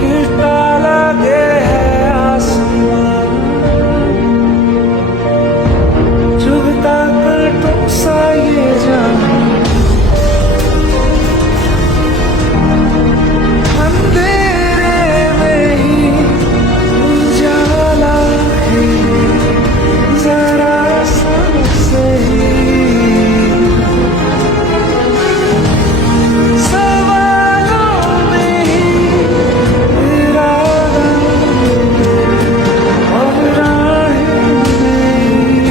गिरता लगे है आसमान, चुभता कांटों सा ये जान, अंधेरे में ही उजाला है, जरा सा सही सवालों में ही इरादा और राहें नहीं,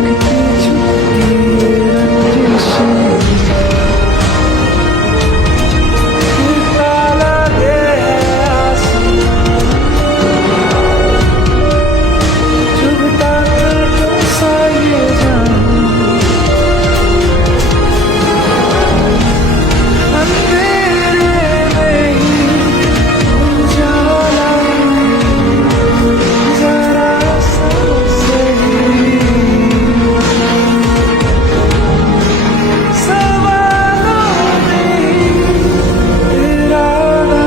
कितनी छुपी रंजिशें, गिरता लगे है आसमान, चुभता कांटों सा ये जान, अंधेरे में ही उजाला जरा सा सही, सवालों में ही इरादा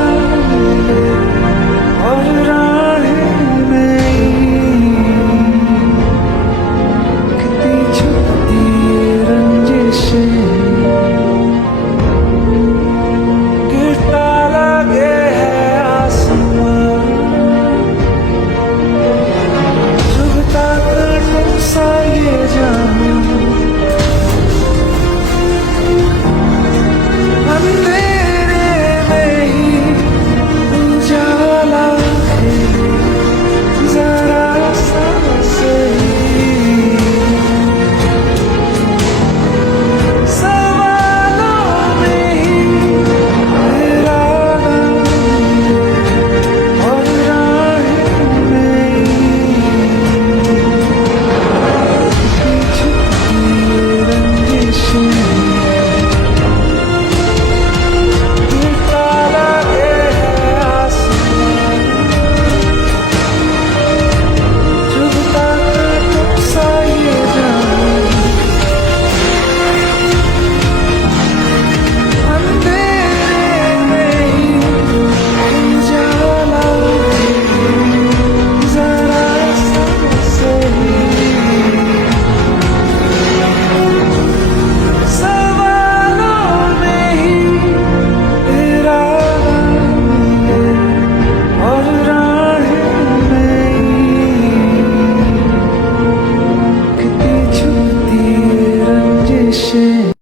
और राहें नहीं, कितनी छुपती ये रंजिशें, गिरता लगे है आसमान, चुभता कांटों सा ये जान, अंधेरे में ही उजाला है, जरा सा सही, सवालों में ही इरादा और राहें नहीं, कितनी छुपती ये रंजिशें, गिरता लगे है आसमान, चुभता कांटों सा ये जान, अंधेरे में ही उजाला है, जरा सा सही, सवालों में ही इरादा और राहें नहीं, कितनी छुपती ये रंजिशें।